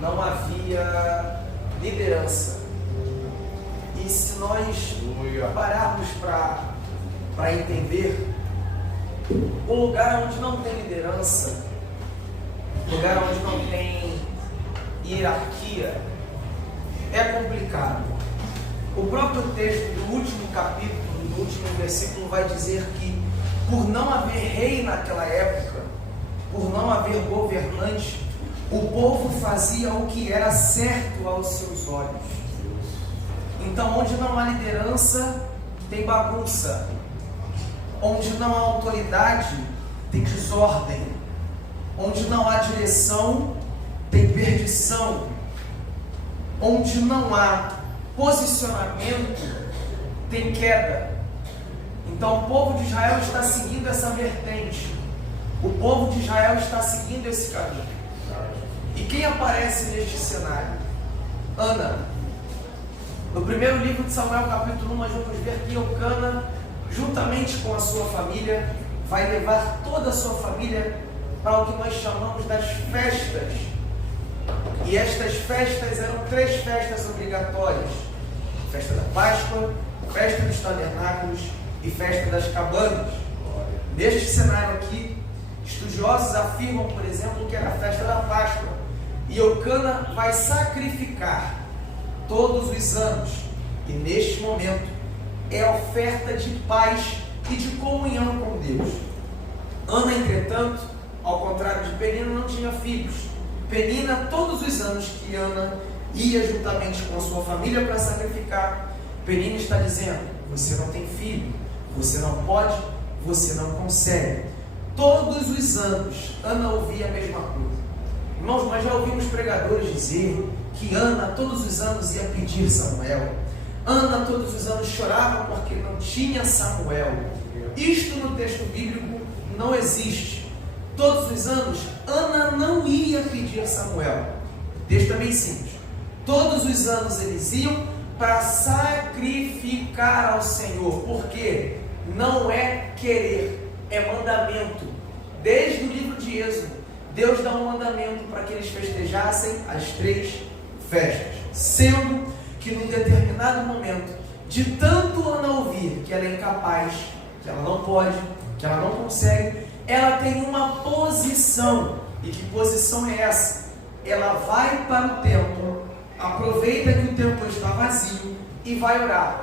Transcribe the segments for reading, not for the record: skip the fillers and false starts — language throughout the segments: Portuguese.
não havia liderança. E se nós pararmos para entender, um lugar onde não tem liderança, um lugar onde não tem hierarquia, é complicado. O próprio texto do último capítulo, do último versículo, vai dizer que por não haver rei naquela época, por não haver governante, o povo fazia o que era certo aos seus olhos. Então, onde não há liderança, tem bagunça. Onde não há autoridade, tem desordem. Onde não há direção, tem perdição. Onde não há posicionamento, tem queda. Então, o povo de Israel está seguindo essa vertente. O povo de Israel está seguindo esse caminho. E quem aparece neste cenário? Ana. No primeiro livro de Samuel, capítulo 1, nós vamos ver que Eucana, juntamente com a sua família, vai levar toda a sua família para o que nós chamamos das festas. E estas festas eram 3 festas obrigatórias: festa da Páscoa, festa dos tabernáculos e festa das cabanas. Neste cenário aqui, estudiosos afirmam, por exemplo, que era a festa da Páscoa. E Eucana vai sacrificar todos os anos. E neste momento é a oferta de paz e de comunhão com Deus. Ana, entretanto, ao contrário de Penina, não tinha filhos. Penina, todos os anos que Ana ia juntamente com a sua família para sacrificar, Penina está dizendo: você não tem filho, você não pode, você não consegue. Todos os anos Ana ouvia a mesma coisa. Irmãos, nós já ouvimos pregadores dizer que Ana todos os anos ia pedir Samuel. Ana todos os anos chorava porque não tinha Samuel. Isto no texto bíblico não existe. Todos os anos Ana não ia pedir Samuel. O texto é bem simples. Todos os anos eles iam para sacrificar ao Senhor. Porque não é querer, é mandamento. Desde o livro de Êxodo, Deus dá um mandamento para que eles festejassem as 3 festas. Sendo que num determinado momento, de tanto Ana ouvir que ela é incapaz, que ela não pode, que ela não consegue, ela tem uma posição. E que posição é essa? Ela vai para o templo, aproveita que o templo está vazio e vai orar: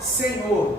Senhor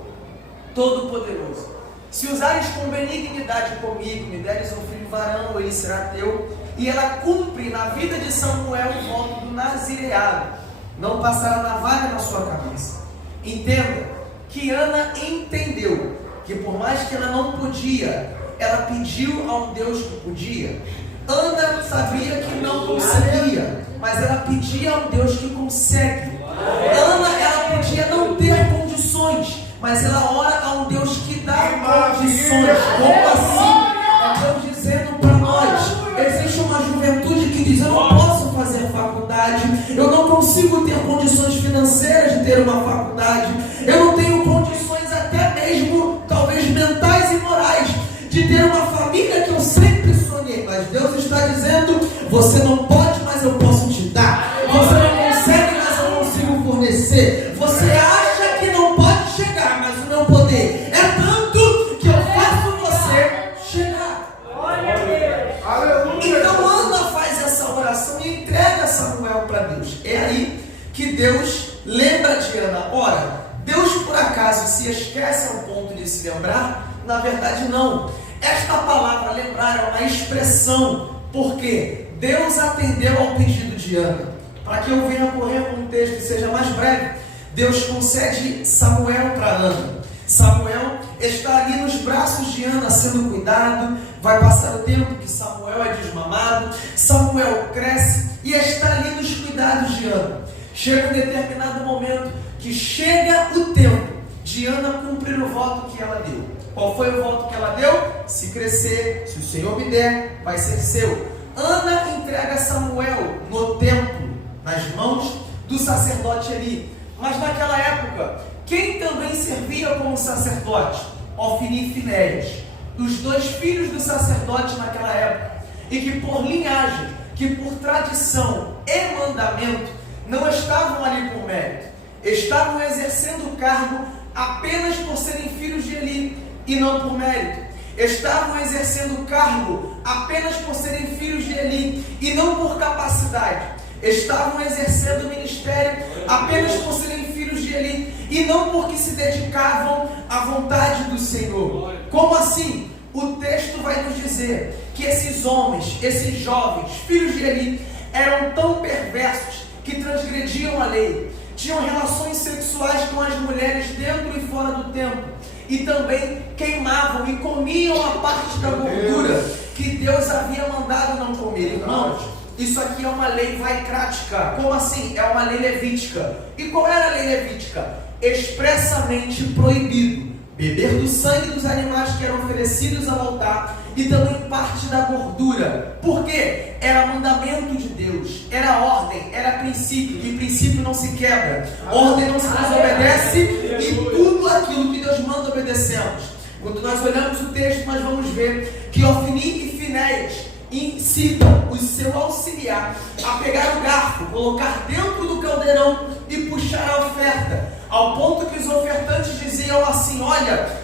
Todo-Poderoso, se usares com benignidade comigo, me deres um filho varão, ele será teu. E ela cumpre na vida de Samuel o voto do nazireado. Não passará navalha na sua cabeça. Entenda que Ana entendeu que por mais que ela não podia, ela pediu a um Deus que podia. Ana sabia que não conseguia, mas ela pedia a um Deus que consegue. Ana, ela podia não ter condições, mas ela ora a um Deus que dá condições. Como assim? É Deus dizendo para nós: existe uma juventude que diz: eu não posso fazer faculdade, eu não consigo ter condições financeiras de ter uma faculdade, eu não tenho condições até mesmo, talvez mentais e morais, de ter uma família que eu sempre sonhei. Mas Deus está dizendo: você não pode, mas eu posso te dar. Você não consegue, mas eu consigo fornecer. Você acha que não pode chegar, mas o meu poder é tanto que eu faço você chegar. Glória a Deus. Então Ana faz essa oração e entrega Samuel para Deus. É aí que Deus lembra de Ana. Ora, Deus por acaso se esquece ao ponto de se lembrar? Na verdade não. Esta palavra lembrar é uma expressão, porque Deus atendeu ao pedido de Ana. Para que eu venha correr com um texto que seja mais breve, Deus concede Samuel para Ana. Samuel está ali nos braços de Ana sendo cuidado. Vai passar o tempo que Samuel é desmamado, Samuel cresce e está ali nos cuidados de Ana. Chega um determinado momento que chega o tempo de Ana cumprir o voto que ela deu. Qual foi o voto que ela deu? Se crescer, se o Senhor me der, vai ser seu. Ana entrega Samuel no templo, nas mãos do sacerdote Eli. Mas naquela época, quem também servia como sacerdote? Ofni e Finéias, os 2 filhos do sacerdote naquela época, e que por linhagem, que por tradição e mandamento não estavam ali por mérito, estavam exercendo o cargo apenas por serem filhos de Eli e não por mérito. Estavam exercendo o cargo apenas por serem filhos de Eli e não por capacidade. Estavam exercendo o ministério apenas por serem filhos de Eli e não porque se dedicavam à vontade do Senhor. Como assim? O texto vai nos dizer que esses homens, esses jovens, filhos de Eli, eram tão perversos que transgrediam a lei, tinham relações sexuais com as mulheres dentro e fora do templo, e também queimavam e comiam a parte da gordura que Deus havia mandado não comer. Irmãos, isso aqui é uma lei vaicrática. Como assim? É uma lei levítica. E qual era a lei levítica? Expressamente proibido beber do sangue dos animais que eram oferecidos ao altar e também parte da gordura. Por quê? Era mandamento de Deus, era ordem, era princípio, e princípio não se quebra, ordem não se desobedece, e tudo aquilo que Deus manda obedecemos. Quando nós olhamos o texto, nós vamos ver que Ofni e Finéias incitam o seu auxiliar a pegar o garfo, colocar dentro do caldeirão e puxar a oferta, ao ponto que os ofertantes diziam assim: olha,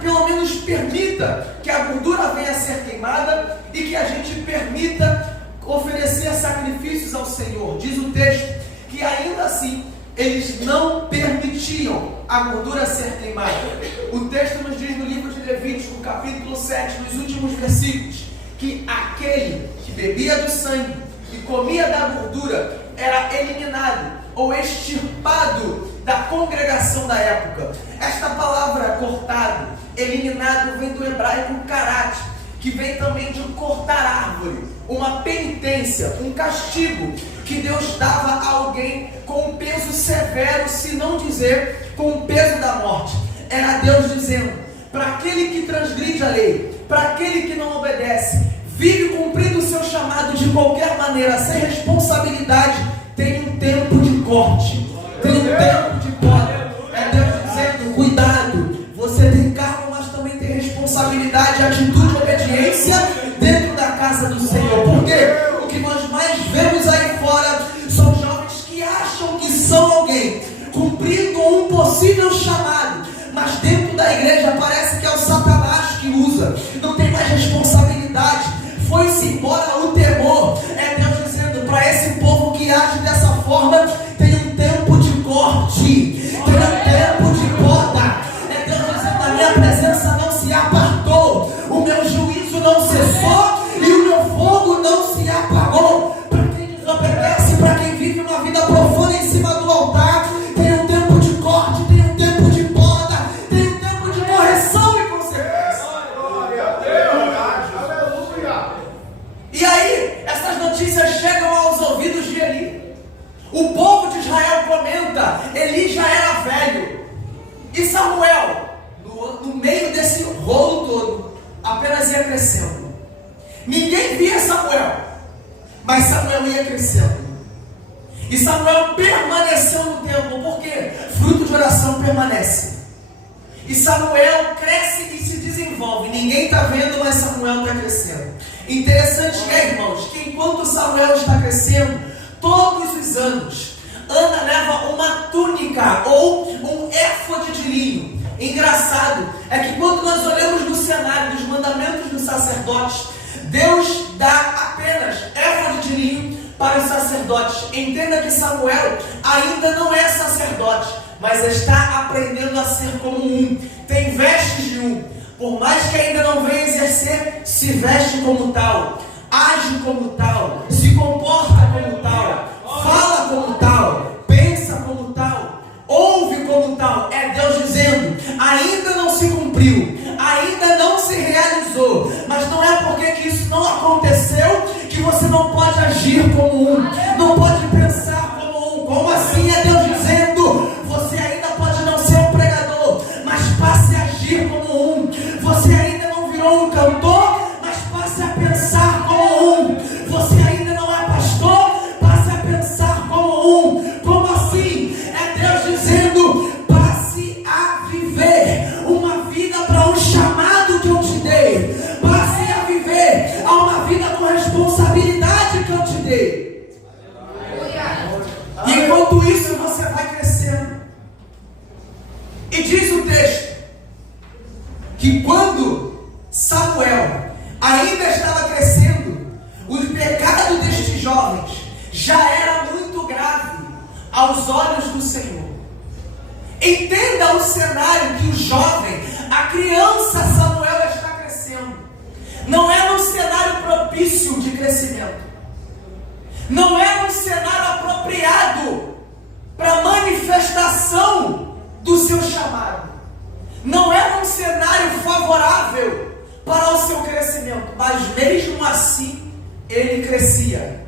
pelo menos permita que a gordura venha a ser queimada e que a gente permita oferecer sacrifícios ao Senhor. Diz o texto que ainda assim eles não permitiam a gordura ser queimada. O texto nos diz no livro de Levítico, capítulo 7, nos últimos versículos, que aquele que bebia do sangue e comia da gordura era eliminado ou extirpado da congregação da época. Esta palavra cortado, eliminado, vem do hebraico karat, que vem também de cortar árvore, uma penitência, um castigo que Deus dava a alguém com um peso severo, se não dizer com o peso da morte. Era Deus dizendo: para aquele que transgride a lei, para aquele que não obedece, vive cumprindo o seu chamado de qualquer maneira, sem responsabilidade, tem um tempo de corte, tem um tempo de poda. É Deus dizendo: cuidado, você tem cargo, mas também tem responsabilidade, atitude, obediência dentro da casa do Senhor. Porque o que nós mais vemos aí fora são jovens que acham que são alguém, cumprindo um possível chamado, mas dentro da igreja parece que é o Satanás que usa, não tem mais responsabilidade, foi-se embora o temor. É Deus dizendo para esse povo que age dessa forma: tem um tempo de corte, tem um tempo de poda. É Deus dizendo: a minha presença não se apartou, o meu juízo não cessou e o meu fogo não se apagou. Para quem desobedece, para quem vive uma vida profunda em cima do altar, tem um tempo de corte, tem um tempo de poda, tem um tempo de correção e consequência. E aí, essas notícias chegam aos ouvidos de Eli. O povo de Israel comenta: Eli já era velho. E Samuel, no meio desse rolo todo, apenas ia crescendo. Ninguém via Samuel, mas Samuel ia crescendo. E Samuel permaneceu no templo, porque fruto de oração permanece. E Samuel cresce e se desenvolve. Ninguém está vendo, mas Samuel está crescendo. Interessante é, irmãos, que enquanto Samuel está crescendo, todos os anos, Ana leva uma túnica ou um éfode de linho. Engraçado é que quando nós olhamos no cenário dos mandamentos dos sacerdotes, Deus dá apenas éfode de linho para os sacerdotes. Entenda que Samuel ainda não é sacerdote, mas está aprendendo a ser como um. Tem vestes de um. Por mais que ainda não venha exercer, se veste como tal, age como tal, se comporta como tal, fala como tal, pensa como tal, ouve como tal. É Deus dizendo: ainda não se cumpriu, ainda não se realizou, mas não é porque que isso não aconteceu que você não pode agir como um, não pode pensar como um. Como assim? É Deus dizendo: você ainda pode não ser um pregador, mas passe a agir como um. Você ainda não virou um cantor, mas passe a pensar como um. Você ainda não é pastor, passe a pensar como um. Como assim? É Deus dizendo: passe a viver uma vida para um chamado que eu te dei. Passe a viver a uma vida com responsabilidade que eu te aos olhos do Senhor. Entenda o cenário que o jovem, a criança Samuel está crescendo. Não é um cenário propício de crescimento. Não é um cenário apropriado para a manifestação do seu chamado. Não é um cenário favorável para o seu crescimento. Mas mesmo assim, ele crescia.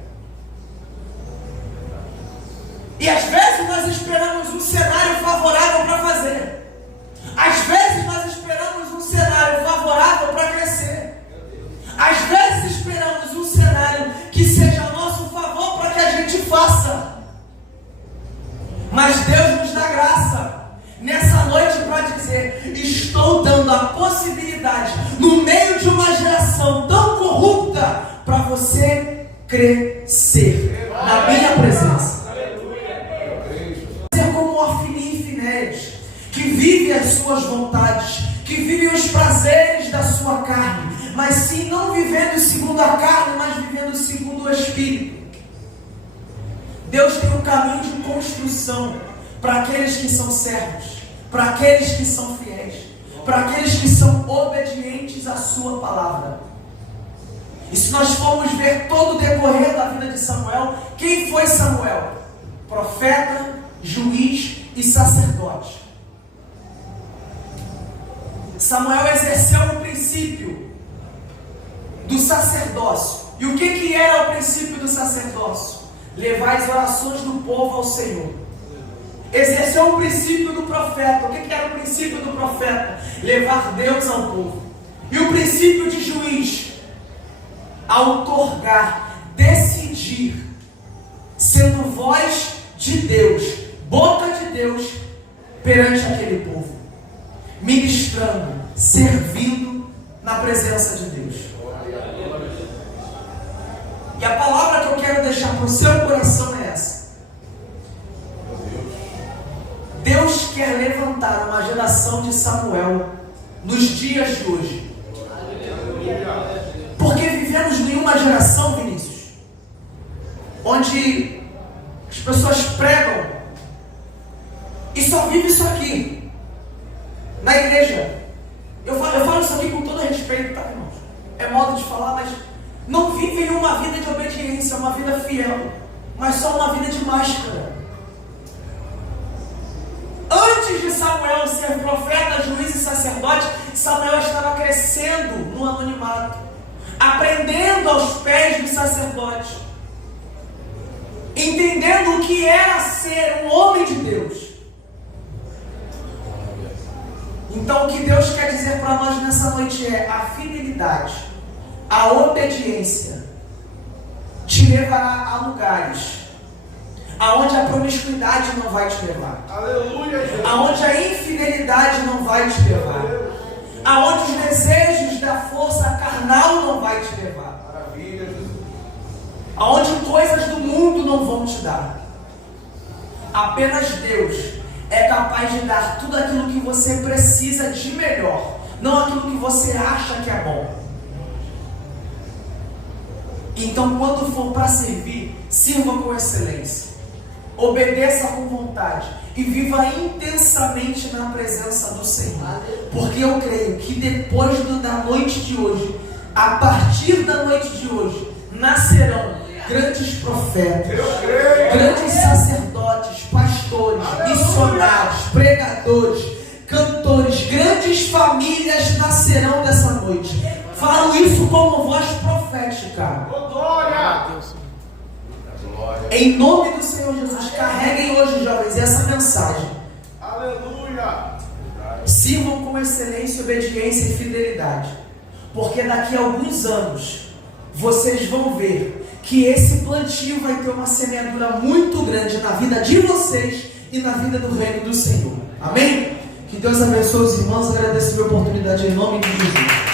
E às vezes nós esperamos um cenário favorável para fazer. Às vezes nós esperamos um cenário favorável para crescer. Às vezes esperamos um cenário que seja a nosso favor para que a gente faça. Mas Deus nos dá graça nessa noite para dizer: estou dando a possibilidade, no meio de uma geração tão corrupta, para você crescer na minha presença. Ser como Ofni e Finéias, que vivem as suas vontades, que vivem os prazeres da sua carne, mas sim não vivendo segundo a carne, mas vivendo segundo o Espírito. Deus tem um caminho de construção para aqueles que são servos, para aqueles que são fiéis, para aqueles que são obedientes à sua palavra. E se nós formos ver todo o decorrer da vida de Samuel, quem foi Samuel? Profeta, juiz e sacerdote. Samuel exerceu o princípio do sacerdócio. E o que era o princípio do sacerdócio? Levar as orações do povo ao Senhor. Exerceu o princípio do profeta. O que era o princípio do profeta? Levar Deus ao povo. E o princípio de juiz? Outorgar, decidir, sendo voz de Deus, boca de Deus perante aquele povo, ministrando, servindo na presença de Deus. E a palavra que eu quero deixar para o seu coração é essa: Deus quer levantar uma geração de Samuel nos dias de hoje. Porque vivemos em uma geração, Vinícius, onde as pessoas pregam e só vive isso aqui na igreja. Eu falo isso aqui com todo respeito, tá, irmãos? É modo de falar, mas não vivem uma vida de obediência, uma vida fiel, mas só uma vida de máscara. Antes de Samuel ser profeta, juiz e sacerdote, Samuel estava crescendo no anonimato, aprendendo aos pés do sacerdote, entendendo o que era ser um homem de Deus. Então o que Deus quer dizer para nós nessa noite é: a fidelidade, a obediência te levará a lugares aonde a promiscuidade não vai te levar. Aleluia, Jesus. Aonde a infidelidade não vai te levar. Aonde os desejos da força carnal não vai te levar. Maravilha, Jesus. Aonde coisas do mundo não vão te dar. Apenas Deus é capaz de dar tudo aquilo que você precisa de melhor, não aquilo que você acha que é bom. Então, quando for para servir, sirva com excelência, obedeça com vontade e viva intensamente na presença do Senhor. Porque eu creio que depois da noite de hoje, a partir da noite de hoje, nascerão grandes profetas, grandes sacerdotes, pastores, missionários, pregadores, cantores, grandes famílias nascerão dessa noite. Falo isso como voz profética. Em nome do Senhor Jesus, carreguem hoje, jovens, essa mensagem. Aleluia! Sirvam com excelência, obediência e fidelidade, porque daqui a alguns anos vocês vão ver que esse plantio vai ter uma semeadura muito grande na vida de vocês e na vida do reino do Senhor. Amém? Que Deus abençoe os irmãos. Agradeço a oportunidade em nome de Jesus.